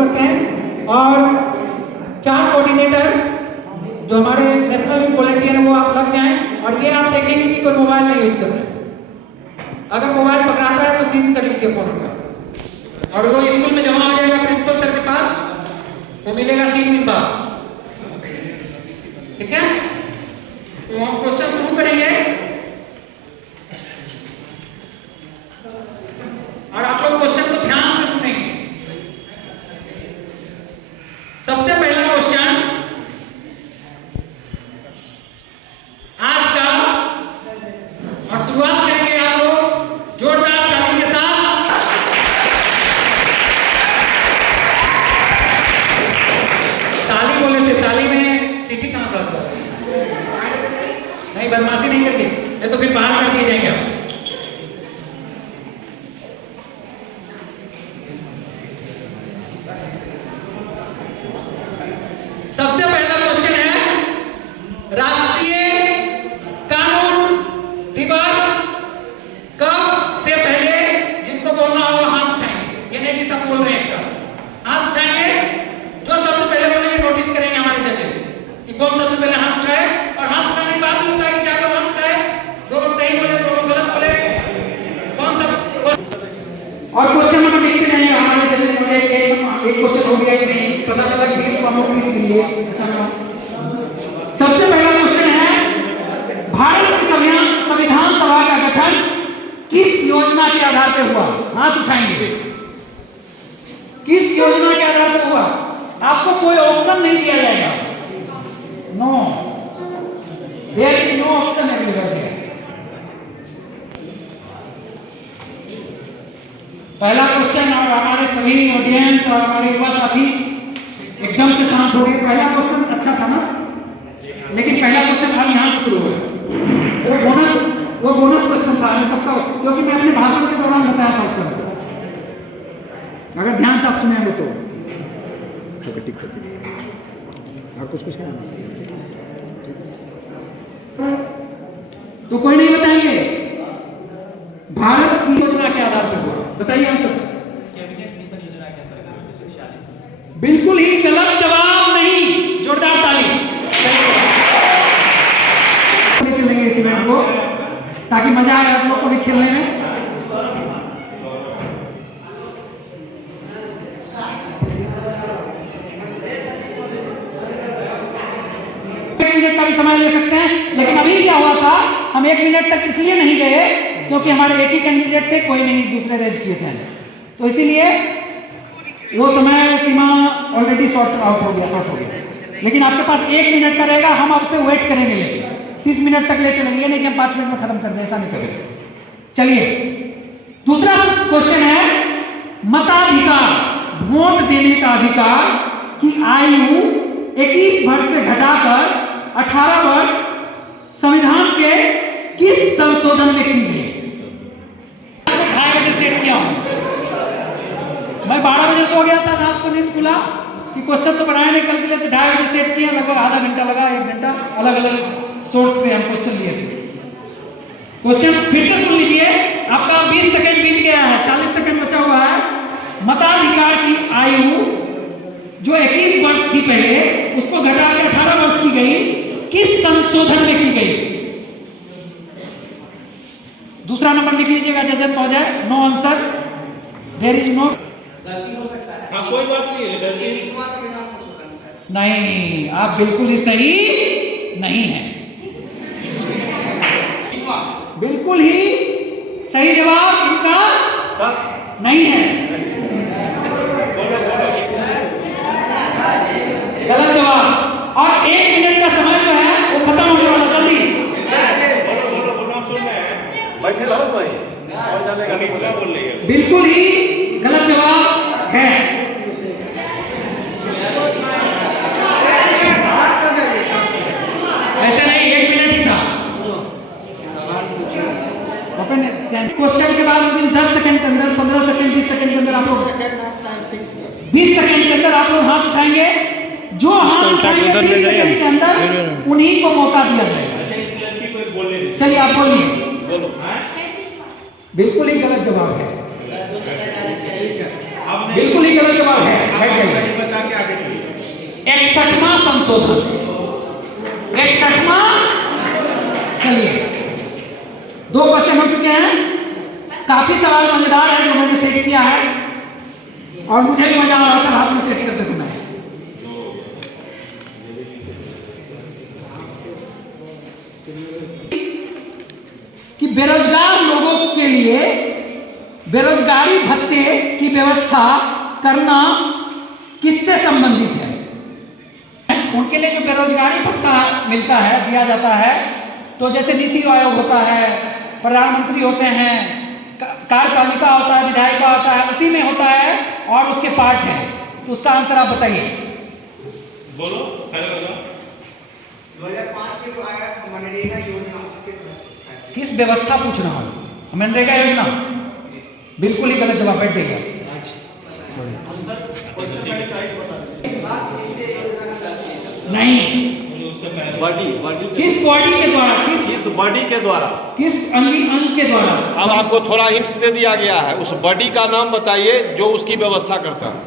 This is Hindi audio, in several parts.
करते हैं। और 4 कोऑर्डिनेटर जो हमारे नेशनल यूथ वॉलंटियर हैं वो आप लग जाएं। और ये आप देखेंगे कि कोई मोबाइल नहीं यूज कर रहा है। अगर मोबाइल पकड़ाता है तो सीज कर लीजिए फोन का। और वो स्कूल में जमा हो जाएगा प्रिंसिपल सर के पास, वो मिलेगा 3 दिन बाद। ठीक है, तो हम क्वेश्चन शुरू करेंगे और आप लोग क्वेश्चन को ध्यान से सुनेंगे। सबसे पहला क्वेश्चन आज का, और शुरुआत करेंगे आप लोग जोरदार ताली के साथ। ताली बोले थे, ताली में सीटी कहां से आता है? नहीं, बदमाशी नहीं करके, नहीं तो फिर बाहर कर दिए जाएंगे आप। सबसे पहला क्वेश्चन है, राष्ट्रीय कानून दिवस कब से पहले, जिनको बोलना होगा हाथ उठाएंगे। ये नहीं कि सब बोल रहे हैं, सब हाथ उठाएंगे। जो सबसे पहले बोलेंगे नोटिस करेंगे हमारे जजेस कि कौन सबसे पहले हाथ उठाए। और हाथ उठाने के बाद भी होता है कि 4 लोग हाथ उठाए, 2 लोग सही बोले, 2 लोग गलत बोले, कौन सब। और क्वेश्चन नंबर देखते जाइए हमारे जजेस बोले एक क्वेश्चन हो गया कि नहीं, पता चला 20 को हम लोग 30 मिल लिए। सबसे पहला क्वेश्चन है, भारत की संविधान सभा का गठन किस योजना के आधार पर हुआ? हाथ उठाएंगे। किस योजना के आधार पर हुआ? आपको कोई ऑप्शन नहीं दिया जाएगा। No, there is no option available. पहला क्वेश्चन, और हमारे सभी ऑडियंस और हमारे युवा साथी एकदम से शांत हो गए। पहला क्वेश्चन अच्छा था ना, लेकिन पहला क्वेश्चन हम यहाँ से शुरू हुआ। वो बोनस क्वेश्चन था हमें सबका, क्योंकि मैं अपने भाषण के दौरान बताया था उसका आंसर। अगर ध्यान से आप सुनेंगे तो सब ठीक होती है। और कुछ तो कोई नहीं बताएंगे। भारत की योजना के आधार पर हुआ, बताइए आंसर। कैबिनेट मिशन योजना के अंतर्गत 1946। बिल्कुल ही गलत जवाब। नहीं, जोरदार ताली। चलेंगे इस इवेंट को ताकि मजा आए आप लोग को भी खेलने में। मिनट का भी समय ले सकते हैं, लेकिन अभी क्या हुआ था, हम 1 मिनट तक इसलिए नहीं गए क्योंकि हमारे एक ही कैंडिडेट थे, कोई नहीं दूसरे रेंज किए थे, तो इसीलिए वो समय सीमा ऑलरेडी शॉर्ट हो गया। लेकिन आपके पास 1 मिनट का रहेगा, हम आपसे वेट करेंगे, लेकिन 30 मिनट तक ले चलेंगे, नहीं कि हम 5 मिनट में खत्म कर दें, ऐसा नहीं करेंगे। चलिए, दूसरा क्वेश्चन है, मताधिकार, वोट देने का अधिकार की आयु 21 वर्ष से घटाकर 18 वर्ष संविधान के किस संशोधन में की गई? 2:30 बजे सेट किया हूं, मैं 12 बजे सो गया था, रात को नींद खुला कि क्वेश्चन तो बनाए नहीं कल के लिए, तो 2:30 बजे सेट किया। लगभग आधा घंटा लगा, 1 घंटा, अलग अलग सोर्स से हम क्वेश्चन लिए थे। क्वेश्चन फिर से सुन लीजिए, आपका 20 सेकंड बीत गया है, 40 सेकंड बचा हुआ है। मताधिकार की आयु जो 21 वर्ष थी पहले, उसको घटा के 18 वर्ष की गई, किस संशोधन में की गई? दूसरा नंबर लिख लीजिएगा जजन महोदय। No answer, there is no. गलती हो सकता है। हाँ, कोई बात नहीं है, गलती नहीं, आप बिल्कुल ही सही नहीं है। बिल्कुल ही सही जवाब इनका नहीं है, गलत जवाब। और 1 मिनट का समय जो है वो खत्म होने वाला, जल्दी बैठे रहो भाई, और जाने का नहीं बोल रही है। बिल्कुल ही गलत जवाब है। ऐसे नहीं, 1 मिनट ही था। क्वेश्चन के बाद 10 सेकंड के अंदर, 15 सेकंड, 20 सेकंड के अंदर आप लोग 20 सेकंड के अंदर आप लोग हाथ उठाएंगे। जो हाथ उठाएंगे 20 सेकंड के अंदर उन्हीं को मौका दिया जाएगा। चलिए आप बोलिए। बिल्कुल ही गलत जवाब है, बिल्कुल ही गलत जवाब है। बैठ जाइए। बता के आगे चलिए। 61वां संशोधन, 61वां। चलिए 2 क्वेश्चन हो चुके हैं, काफी सवाल मजेदार है जो मैंने सेट किया है और मुझे भी मजा आ रहा था रात में सेट करते समय। कि बेरोजगार लोगों के लिए बेरोजगारी भत्ते की व्यवस्था करना किससे संबंधित है? उनके लिए जो बेरोजगारी भत्ता मिलता है, दिया जाता है, तो जैसे नीति आयोग होता है, प्रधानमंत्री होते हैं, कार्यपालिका होता है, विधायिका होता है, उसी में होता है और उसके पार्ट है। तो उसका आंसर आप बताइए। बोलो, पहले बोलो। 2005 के जो आया मनरेगा योजना, उसके किस व्यवस्था पूछ रहा हूँ? मनरेगा योजना? बिल्कुल ही गलत जवाब, बैठ जाइए। नहीं, बॉडी किस बॉडी के द्वारा, इस बॉडी के द्वारा, किस अंग के द्वारा? अब आपको थोड़ा हिंट्स दे दिया गया है। उस बॉडी का नाम बताइए जो उसकी व्यवस्था करता है।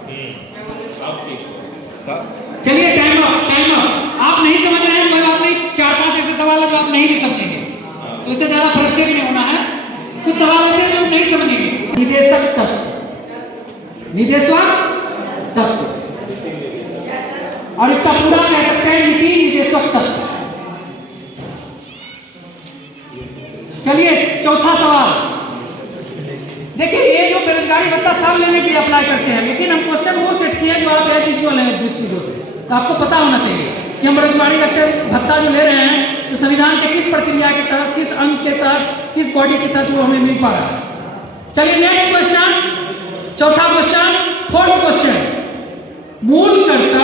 चलिए टाइम अप, टाइम अप। आप नहीं समझ रहे हैं, कोई बात नहीं, 4-5 ऐसे सवाल है जो आप नहीं भी समझेंगे, तो इससे ज्यादा फ्रस्ट्रेट नहीं होना है। कुछ सवाल ऐसे जो नहीं समझेंगे। निदेशक तत्व, निदेशक तत्व, और इसका पूरा कह सकते हैं नीति निदेशक तत्व। चलिए चौथा सवाल देखिए, ये जो बेरोजगारी भत्ता सब लेने के लिए अप्लाई करते हैं, लेकिन हम क्वेश्चन वो सेट किए जो आप एज यूजुअल हैं जिस चीजों से, तो आपको पता होना चाहिए कि हम बेरोजगारी भत्ता जो ले रहे हैं तो संविधान के किस प्रक्रिया के तहत, किस अंग के तहत, किस बॉडी के तहत वो हमें मिल पा रहा है। चलिए नेक्स्ट क्वेश्चन, चौथा क्वेश्चन, 4th क्वेश्चन। मूल कर्तव्य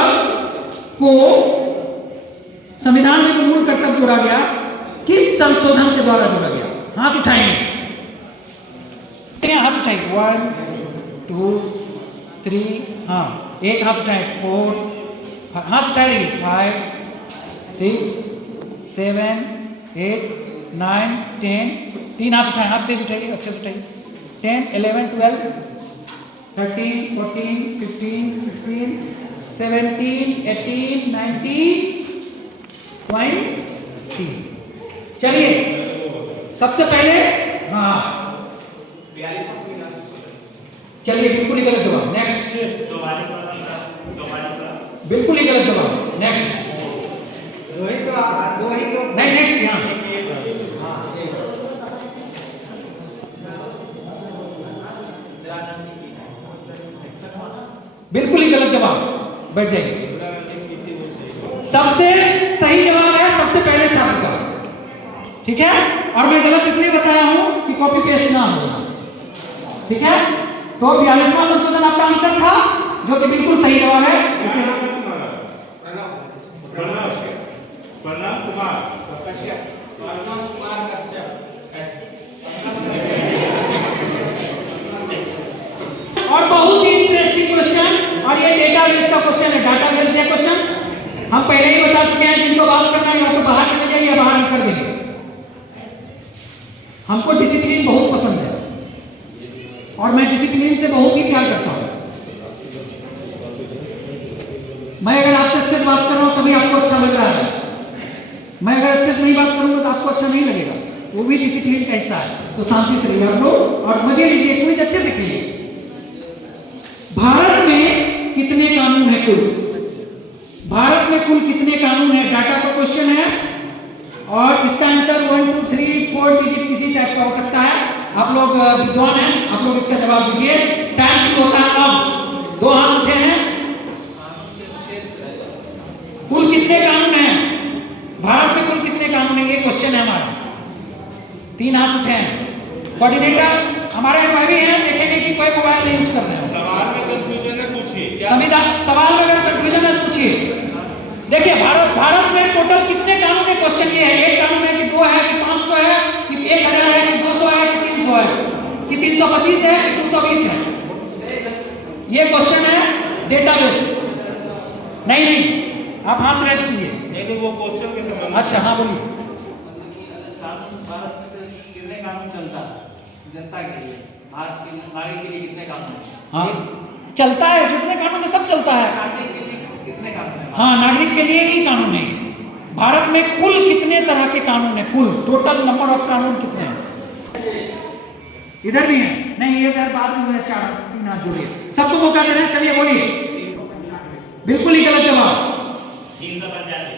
को संविधान में जो मूल कर्तव्य जोड़ा गया, किस संशोधन के द्वारा जोड़ा गया? हाथ उठाएंगे, हाथ उठाइए। 1 2 3, हाँ एक हाथ उठाए, 4 हाथ उठाइए, 5 6 7 8 9 10, 3 हाथ उठाए, हाथ तेज उठाइए, अच्छे से उठाइए। 10 11 12 13 14 15 16 17 18 19 20। चलिए सबसे पहले, हाँ 42वां संविधान संशोधन। चलिए बिल्कुल ही गलत जवाब। नेक्स्ट, बिल्कुल ही गलत जवाब। नेक्स्ट, नहीं नेक्स्ट, यहाँ बिल्कुल ही गलत जवाब, बैठ जाइए। सबसे सही जवाब है सबसे पहले छात्र का, ठीक है? और मैं गलत इसलिए बताया हूं कि कॉपी पेस्ट ना हो, ठीक है? तो 42वां संशोधन आपका आंसर था, जो कि बिल्कुल सही जवाब है। प्रणाम कुमार और बहुत ही इंटरेस्टिंग क्वेश्चन, और ये डेटाबेस का क्वेश्चन है, डाटाबेस का क्वेश्चन। हम पहले ही बता चुके हैं, जिनको बात करना है या तो बाहर चले जाइए या बाहर हम कर देंगे। हमको डिसिप्लिन बहुत पसंद है और मैं डिसिप्लिन से बहुत ही प्यार करता हूं। मैं अगर आपसे अच्छे से बात कर रहा हूं तभी आपको अच्छा लग रहा है, मैं अगर अच्छे से नहीं बात करूंगा तो आपको अच्छा नहीं लगेगा। वो भी डिसिप्लिन का हिस्सा है। तो शांति से रहिए आप लोग और मजे लीजिए, क्विज अच्छे से खेलिए। भारत में कितने कानून है कुल? भारत में कुल कितने कानून है? डाटा का क्वेश्चन है और इसका आंसर 1 2 3 4 डिजिट किसी टाइप का हो सकता है। आप लोग विद्वान हैं, आप लोग इसका जवाब दीजिए। टाइम शुरू होता है अब। 2 हाथ उठे हैं। कुल कितने कानून हैं भारत में? कुल कितने कानून है, ये क्वेश्चन है हमारा। 3 हाथ उठे हैं। कोऑर्डिनेटर हमारे एम्प्लॉय हैं, देखेंगे कि कोई मोबाइल नहीं यूज कर रहे हैं। सवाल में कंफ्यूजन है, पूछिए। संविधान सवाल में अगर कंफ्यूजन है पूछिए। देखिए भारत में टोटल कितने कानून के क्वेश्चन ये है। एक कानून है कि 2 है कि 500 है कि 1000 है कि 200 है कि 300 है कि 325 है कि 220 है। ये क्वेश्चन है डेटाबेस। नहीं आप हाथ रेज कीजिए। नहीं वो क्वेश्चन के संबंध। अच्छा हाँ बोलिए। भारत में कितने कानून चलता है जनता के लिए? भारत के नागरिक के लिए कितने कानून? हाँ चलता है, जितने कानून है सब चलता है। नागरिक के लिए कितने कानून हैं? हाँ, नागरिक के लिए ही कानून है। भारत में कुल कितने तरह के कानून है, कुल टोटल नंबर ऑफ कानून कितने हैं? इधर भी है नहीं, ये इधर बाद में हुए, 4-3 हाथ जोड़िए, सबको मौका दे रहे हैं। चलिए बोलिए। बिल्कुल ही गलत जवाब,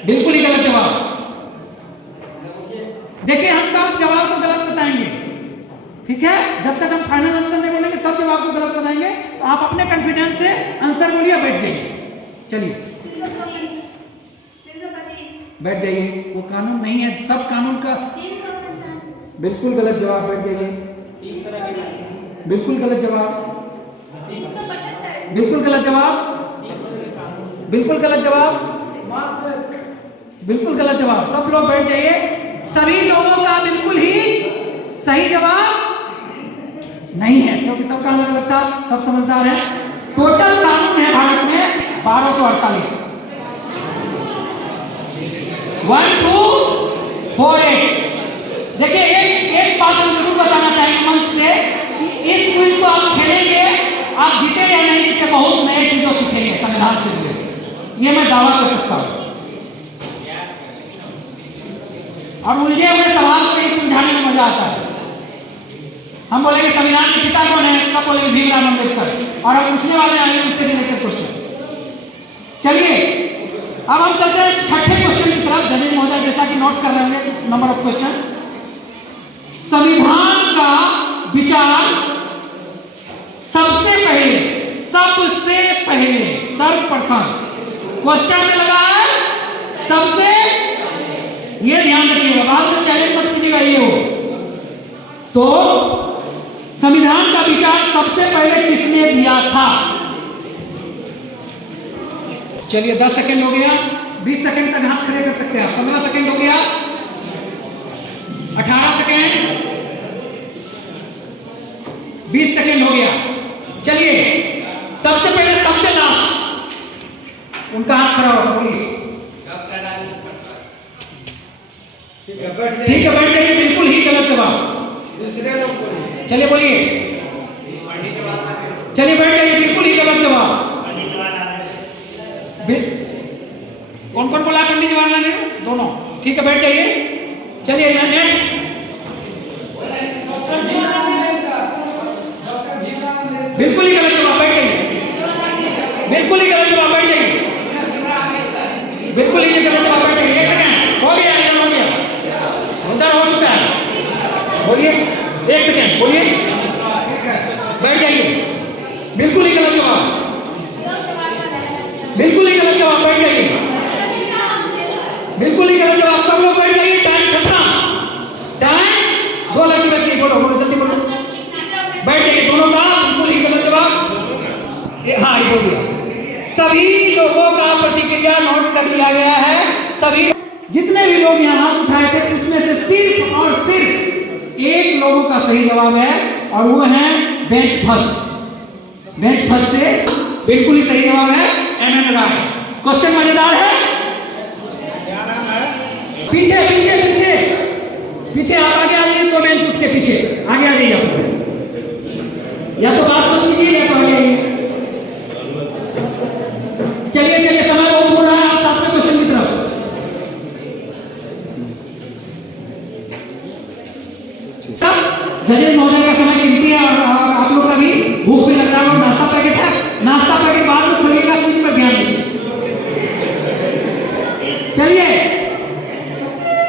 बिल्कुल ही गलत जवाब। देखिए हम सब जवाब को गलत बताएंगे, ठीक है? जब तक हम फाइनल आंसर नहीं बोलेंगे सब जवाब को गलत बताएंगे। तो आप अपने कॉन्फिडेंस से आंसर बोलिए, बैठ जाइए। चलिए बैठ जाइए। वो कानून नहीं है, सब कानून का बिल्कुल गलत जवाब। बैठ जाइए। बिल्कुल गलत जवाब, बिल्कुल गलत जवाब, बिल्कुल गलत जवाब, बिल्कुल गलत जवाब। सब लोग बैठ जाइए। सभी लोगों का बिल्कुल ही सही जवाब नहीं है, क्योंकि सबका अलग अलग था, सब समझदार है। टोटल कानून है भारत में 1248। 1 2 4 8। देखिए एक बात हम जरूर बताना चाहेंगे मंच से कि इस क्विज को आप खेलेंगे, आप जीते या नहीं जीते, बहुत नए चीजों सीखेंगे संविधान से जुड़े, ये मैं दावा कर सकता हूं। और उलझे हुए सवाल को ही सुलझाने में मजा आता है। हम बोलेंगे संविधान के पिता कौन है, सब बोलेंगे भीमराव अम्बेडकर, और हम पूछने वाले आएंगे उनसे रिलेटेड क्वेश्चन। चलिए अब हम चलते हैं छठे क्वेश्चन की तरफ। जजेस महोदय जैसा कि नोट कर रहे होंगे नंबर ऑफ क्वेश्चन। संविधान का विचार सबसे पहले सर्वप्रथम क्वेश्चन में लगा है सबसे, ये ध्यान रखिएगा, बाद में चैलेंज मत कीजिएगा ये हो। तो संविधान का विचार सबसे पहले किसने दिया था? चलिए 10 सेकंड हो गया, 20 सेकंड तक हाथ खड़े कर सकते हैं, 15 सेकंड हो गया, 18 सेकंड, 20 सेकंड हो गया। चलिए सबसे पहले सबसे लास्ट उनका हाथ खड़ा होता, बोलिए। ठीक है बैठ जाइए। बिल्कुल ही गलत जवाब। दूसरे लोग बोलिए। चलिए बोलिए। चलिए बैठ जाइए। बिल्कुल ही गलत जवाब। कौन कौन बोला? पंडित जवाहरलाल नेहरू, दोनों। ठीक है बैठ जाइए। चलिए नेक्स्ट। बिल्कुल ही गलत जवाब, बैठ जाइए। बिल्कुल ही गलत जवाब, बैठ जाइए। बिल्कुल ही गलत जवाब, बैठ जाइए। 1 सेकंड हो गया, इधर हो गया, उधर हो चुका है। बोलिए 1 सेकंड, बोलिए। बैठ जाइए। बिल्कुल ही गलत जवाब, बिल्कुल ही गलत जवाब, बैठ जाइए। बिल्कुल ही गलत जवाब, सब लोग बैठ जाइए। टाइम खत्म, टाइम 2 लड़की बच गई। बोलो बोलो जल्दी बोलो, बैठ जाइए दोनों का। बिल्कुल ही गलत जवाब। हाँ ये बोल दिया। सभी लोगों का प्रतिक्रिया नोट कर लिया गया है। सभी जितने भी लोग यहाँ हाथ उठाए थे उसमें से सिर्फ और सिर्फ एक लोगों का सही जवाब है, और वो है बेंच फर्स्ट। बेंच फर्स्ट से बिल्कुल ही सही जवाब है MN राय। क्वेश्चन मजेदार है। पीछे पीछे पीछे पीछे आप आगे आ जाइए। 2 बेंच उठ के पीछे आगे आ जाइए आप। या तो बात मत कीजिए या तो आगे आइए। चलिए चलिए, समय बहुत हो रहा है। आप 7वें क्वेश्चन की तरफ। जजेस महोदय का समय कीमती है, और आप लोग का भी भूख भी लग रहा है, और नाश्ता पैकेट है, नाश्ता पैकेट बाद में खोलिएगा, कुछ पर ध्यान दीजिए। चलिए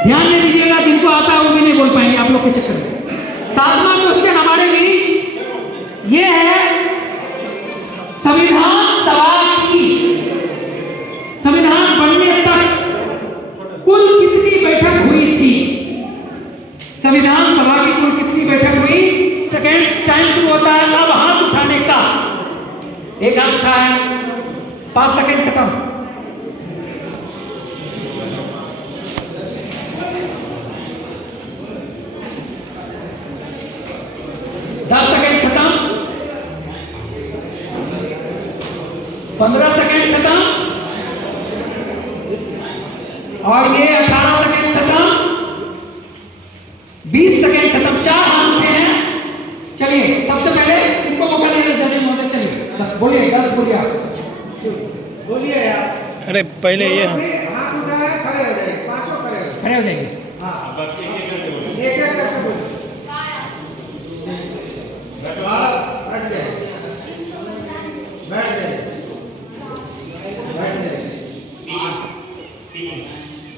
ध्यान दे दीजिएगा, जिनको आता है वो भी नहीं बोल पाएंगे आप लोग के चक्कर में। 7वां क्वेश्चन हमारे बीच ये है, संविधान सभा की संविधान बनने तक कुल कितनी बैठक हुई थी? संविधान सभा की कुल कितनी बैठक हुई? सेकेंड टाइम शुरू होता है अब हाथ उठाने का। एक हाथ उठाया, 5 सेकेंड खत्म। दस सेकेंड खत्म, 15 सेकेंड खत्म, और ये 18 सेकेंड खत्म, 20 सेकेंड खत्म। 4 हाथ उठे हैं। चलिए सबसे पहले इनको मौका दीजिए जजेस महोदय। चलिए बोलिए गर्ल्स बोलिए आप। बोलिए यार। अरे पहले ये हाथ उठाए, खड़े हो जाइए, पांचों खड़े हो जाइए। खड़े हो जाइए। हाँ, एक एक करके बोलिए। भारत, बैठ जाइए, बैठ जाइए, बैठ जाइए,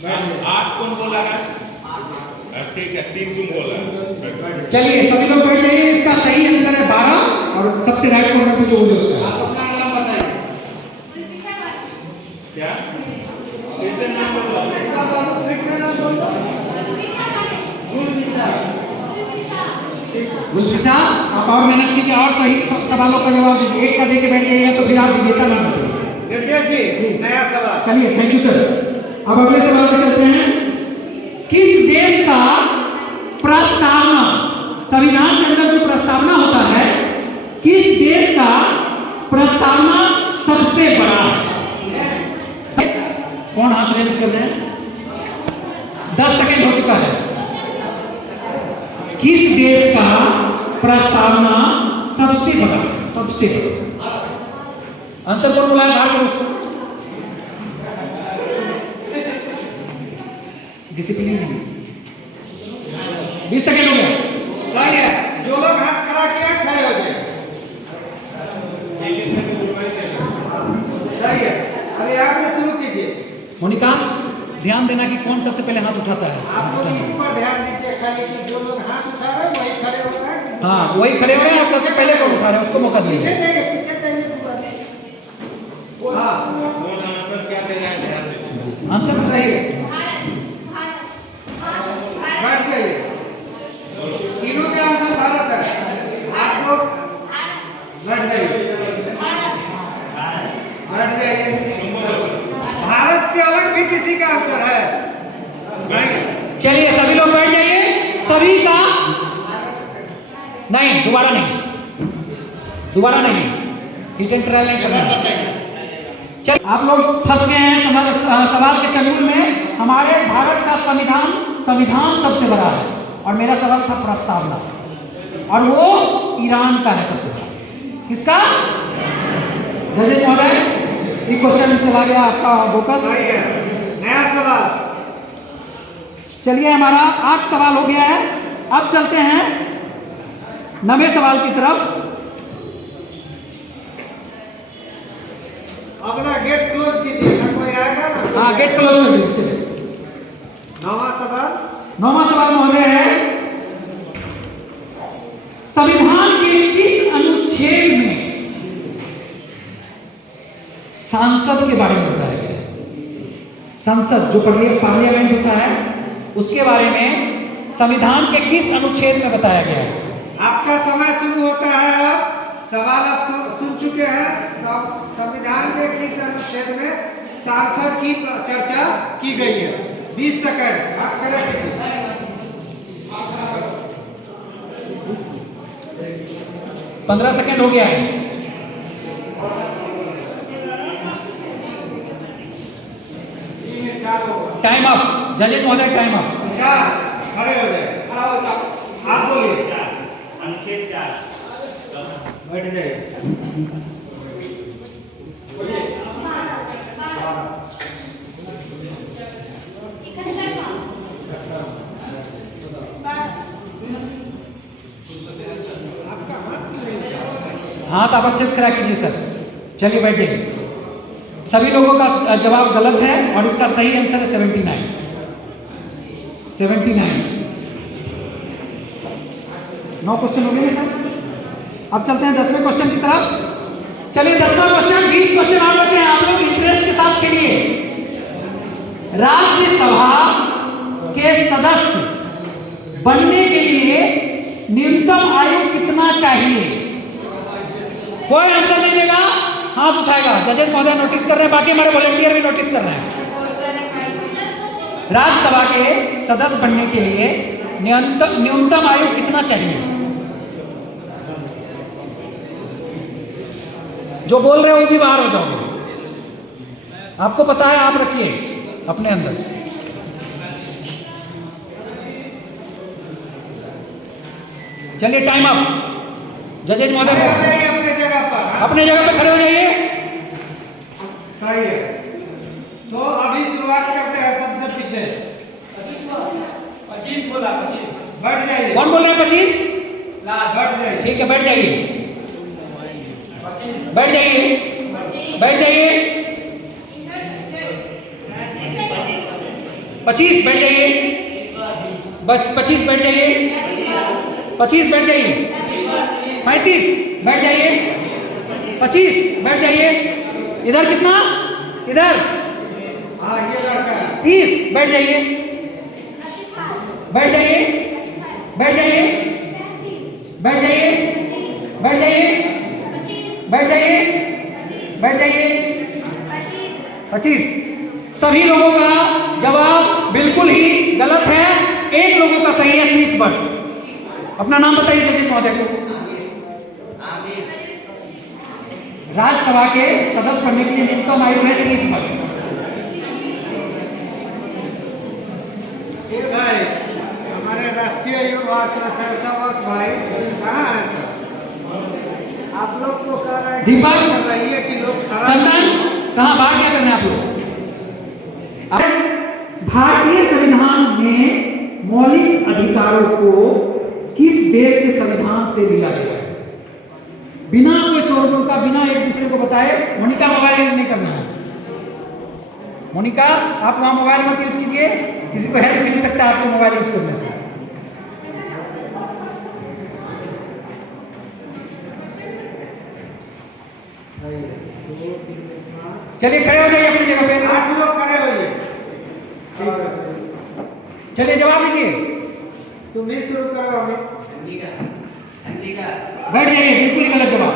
बैठ जाइए। 8 कौन बोला है? ठीक है, 3 तुम बोला। चलिए सभी लोग बैठ जाइए। इसका सही आंसर है 12 और सबसे राइट कॉर्नर पे जो बोले उसका। आप अपना नाम बताइए। क्या? कितने नाम बोलो? कितने नाम बोलो? गुलबिसा। गुलफिसा आप और मेहनत कीजिए और सही सवालों का जवाब दीजिए। एक का देके बैठ जाइएगा तो फिर आप विजेता नहीं बनते। निर्देश जी, नया सवाल। चलिए थैंक यू सर। अब अगले सवाल पे चलते हैं। किस देश का प्रस्तावना, संविधान के अंदर जो प्रस्तावना होता है, किस देश का प्रस्तावना सबसे बड़ा है? कौन हाथ रेंज कर रहे हैं? 10 सेकंड हो चुका है। किस देश का प्रस्तावना सबसे बड़ा है? सबसे बड़ा आंसर कौन बोला है? बाहर करो उसको। डिसिप्लिन नहीं। 20 सेकंड हो गया। सही है। जो लोग हाथ खड़ा किया खड़े हो जाए। सही है। अब यहाँ से शुरू कीजिए। मोनिका ध्यान देना कि कौन सबसे पहले हाथ उठाता है। आप लोग इस पर ध्यान दीजिए खाली कि जो लोग हाथ उठा रहे हैं वही खड़े हो रहे हैं। हाँ वही खड़े हो रहे हैं और सबसे पहले कौन उठा रहे हैं उसको मौका पीछे दीजिए। जाइए, पीछे जाइए पूरा। हाँ, कौन आंसर क्या देना है ध्यान दीजिए। आंसर तो सही सही है। है। बैठ जाइए। तीनों के आंसर भारत है। आप लोग बैठ जाइए, बैठ जाइए। भारत से अलग भी किसी का आंसर है? नहीं। चलिए सभी लोग बैठ जाइए। सभी का नहीं, दोबारा नहीं, दोबारा नहीं, हिट एंड ट्रायल नहीं करना है। चल आप लोग फंस गए हैं सवाल के चंगुल में। हमारे भारत का संविधान सबसे बड़ा है और मेरा सवाल था प्रस्तावना, और वो ईरान का है सबसे बड़ा। किसका? जजेस महोदय, ये क्वेश्चन चला गया आपका फोकस। सही है। नया सवाल। चलिए हमारा 8 सवाल हो गया है। अब चलते हैं 9वें सवाल की तरफ। अपना गेट क्लोज कीजिए, ना कोई आएगा ना? हाँ गेट क्लोज कर दीजिए। चलिए 9वां सवाल। 9वां सवाल महोदय है, संविधान के किस अनुच्छेद में सांसद के बारे में बताया गया है? संसद जो पार्लियामेंट होता है उसके बारे में संविधान के किस अनुच्छेद में बताया गया है? आपका समय शुरू होता है। अब सवाल आप सुन चुके हैं। संविधान के किस अनुच्छेद में सांसद की चर्चा की गई है? 20 सेकंड आप करें कीजिए। 15 सेकंड हो गया है। Time up. जजेस महोदय टाइम अप। 4 खड़े हो जाए। आप बोलिए। अनुच्छेद 4। बैठ जाइए। आपका हाथ नहीं उठा। हाथ आप अच्छे से खड़ा कीजिए सर। चलिए बैठ जाइए। सभी लोगों का जवाब गलत है और इसका सही आंसर है 79। 79। 9 क्वेश्चन हो गए सर। अब चलते हैं 10वें क्वेश्चन की तरफ। चलिए 10वां क्वेश्चन, 20 क्वेश्चन और बचे हैं। आप लोग इंटरेस्ट के साथ खेलिए। राज्यसभा के सदस्य बनने के लिए न्यूनतम आयु कितना चाहिए? कोई आंसर नहीं देगा, हाथ उठाएगा। जजेस महोदय नोटिस कर रहे हैं, बाकी हमारे वॉलंटियर भी नोटिस कर रहे हैं। राज्यसभा के सदस्य बनने के लिए न्यूनतम आयु कितना चाहिए? जो बोल रहे हो वो भी बाहर हो जाओगे। आपको पता है, आप रखिए अपने अंदर। चलिए टाइम अप। जजेस महोदय खड़े हो जाइए अपने जगह पर। अपने जगह पे खड़े हो जाइए। सही है। तो अभी शुरुआत करते हैं सबसे पीछे। 25 बोला 25। बैठ जाइए। कौन बोल रहे हैं 25? बैठ जाइए। ठीक है, बैठ जाइए। 25 बैठ जाइए, बैठ जाइए। 25 बैठ जाइए। 25 बैठ जाइए। 25 बैठ जाइए। 35 बैठ जाइए। 25 बैठ जाइए। इधर कितना? इधर हाँ ये लड़का है। 30 बैठ जाइए। बैठ जाइए, बैठ जाइए, बैठ जाइए, बैठ जाइए, बैठ जाइए, बैठ जाइए। 25। सभी लोगों का जवाब बिल्कुल ही गलत है। एक लोगों का सही है 30 वर्ष। अपना नाम बताइए जजेस महोदय को। राज्यसभा के सदस्य बनने के लिए न्यूनतम आयु है 30 वर्ष। ये भाई हमारे राष्ट्रीय युवा सरसवत भाई कहाँ है सर? आप लोग तो कह रहे हैं दीपक कर रही है कि लोग खराब चंदन कहाँ बाहर क्या करने आप लोग? भारतीय संविधान में मौलिक अधिकारों को किस देश के संविधान से लिया गया है? बिना कोई शोरगुल का, बिना एक दूसरे को बताए। मोनिका मोबाइल यूज नहीं करना है। मोनिका आप वहां मोबाइल मत यूज कीजिए, किसी को हेल्प मिल सकता है आपको मोबाइल यूज करने से। चलिए खड़े हो जाइए अपनी जगह पे। 8 लोग खड़े होइए। चलिए जवाब दीजिए। तुम भी शुरू करो अभी। बैठ जाइए, बिल्कुल ही गलत जवाब।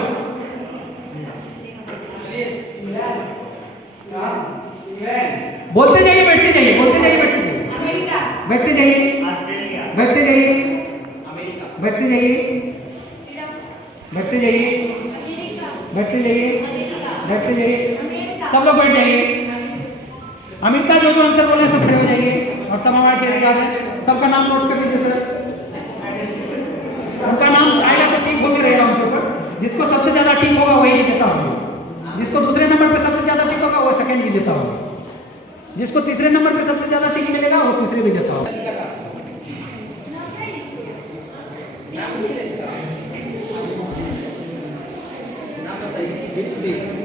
बोलते जाइए, बैठते जाइए, बोलते जाइए, बैठते जाइए, बैठते जाइए, बैठते जाइए, बैठते जाइए, बैठते जाइए, बैठते जाइए, बैठते जाइए। सब लोग बैठ जाइए। अमेरिका जो जो आंसर बोल रहे हैं सब खड़े हो जाइए और सब हमारे चेहरे याद है। सबका नाम नोट कर लीजिए सर। उनका नाम आएगा तो टिक होते रहेगा उनके ऊपर। जिसको सबसे ज्यादा टिक होगा वही विजेता होगा। जिसको दूसरे नंबर पे सबसे ज्यादा टिक होगा वो सेकंड विजेता होगा। जिसको तीसरे नंबर पे सबसे ज्यादा टिक मिलेगा वो तीसरे विजेता होगा।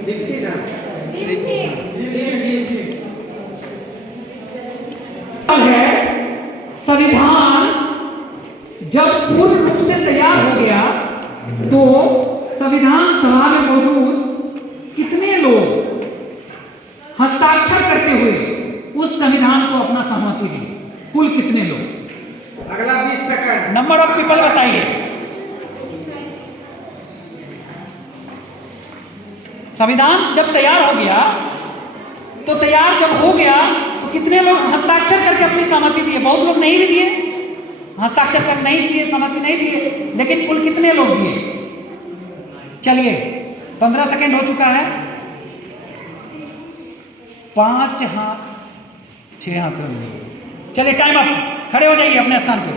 दिखती ना? है संविधान जब पूर्ण रूप से तैयार हो गया तो संविधान सभा में मौजूद कितने लोग हस्ताक्षर करते हुए उस संविधान को अपना सहमति दी? कुल कितने लोग? अगला 20 सेकंड। नंबर ऑफ पीपल बताइए। संविधान जब तैयार हो गया तो तैयार जब हो गया तो कितने लोग हस्ताक्षर करके अपनी सहमति दिए? बहुत लोग नहीं भी दिए, हस्ताक्षर कर नहीं दिए, सहमति नहीं दिए, लेकिन कुल कितने लोग दिए? चलिए 15 सेकंड हो चुका है। 5 हाथ 6 हाथ रख दीजिए। चलिए टाइम अप। खड़े हो जाइए अपने स्थान पे।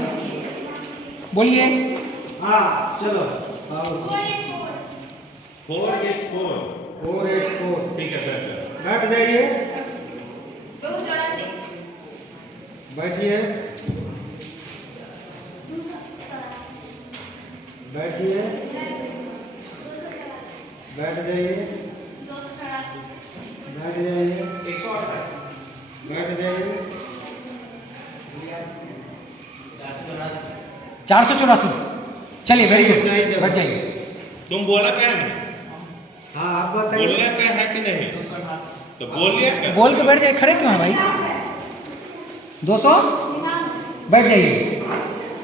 बोलिए। हाँ चलो। 484 484। ठीक है सर। बैठ जाइए। बैठिए। बैठिए। बैठ जाइए। बैठ जाइए। 168 बैठ जाइए। 484। चलिए वेरी गुड। सही जवाब। बैठ जाइए। तुम बोला क्या नहीं? हाँ आप बताइए। बोलना क्या है कि नहीं? तो बोलिए क्या? बोल के बैठ जाइए। खड़े क्यों है भाई? 200 बैठ जाइए।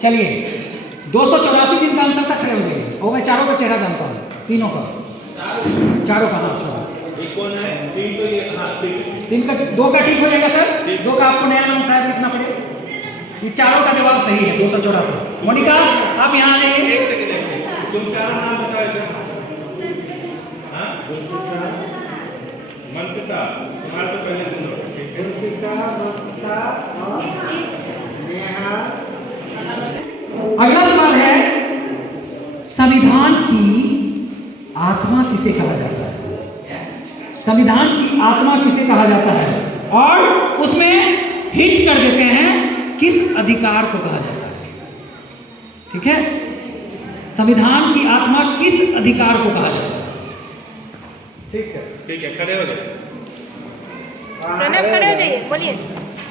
चलिए 284 जिनका आंसर था खड़े हो जाइए। और मैं चारों का चेहरा जानता हूँ, तीनों का, चारों का नाम छोड़ा। ये कौन है? 3 तो ये, हाँ 3 का 2 का ठीक हो जाएगा सर। 2 का आपको नया नाम शायद लिखना पड़ेगा। ये चारों का जवाब सही है 284। मोनिका आप यहाँ आइए। एक सेकंड। तुम चारों नाम बताओ। हाँ मनपिता तुम्हारा तो पहले तुम लोग। और नेहा। अगला सवाल है संविधान की आत्मा किसे कहा जाता है? संविधान की आत्मा किसे कहा जाता है? और उसमें हिंट कर देते हैं किस अधिकार को कहा जाता है। ठीक है, संविधान की आत्मा किस अधिकार को कहा जाता है? ठीक है, खड़े हो जाए। प्रणब खड़े हो जाइए, बोलिए।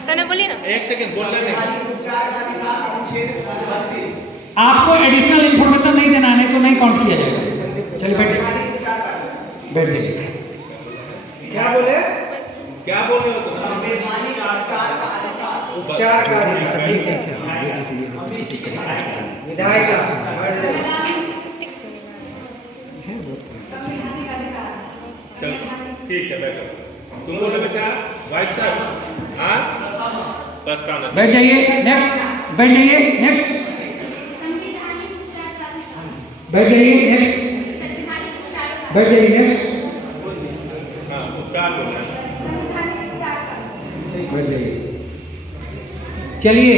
प्रणब बोलिए ना। एक सेकंड बोलना नहीं। आपको एडिशनल इंफॉर्मेशन नहीं देना है तो नहीं काउंट किया जाएगा। चलिए बैठिए, बैठ जाइए। क्या बोले? क्या बोल रहे हो तुम? चार कार्य विधायक चलो, ठीक है बैठो। तुम बोले बेटा वाइट शर्ट, हाँ प्रस्तावना। बैठ जाइए, नेक्स्ट। बैठ जाइए, नेक्स्ट। बैठ जाइए, नेक्स्ट। बैठ जाइए, नेक्स्ट। हाँ उपकार बोलना है। बैठ जाइए। चलिए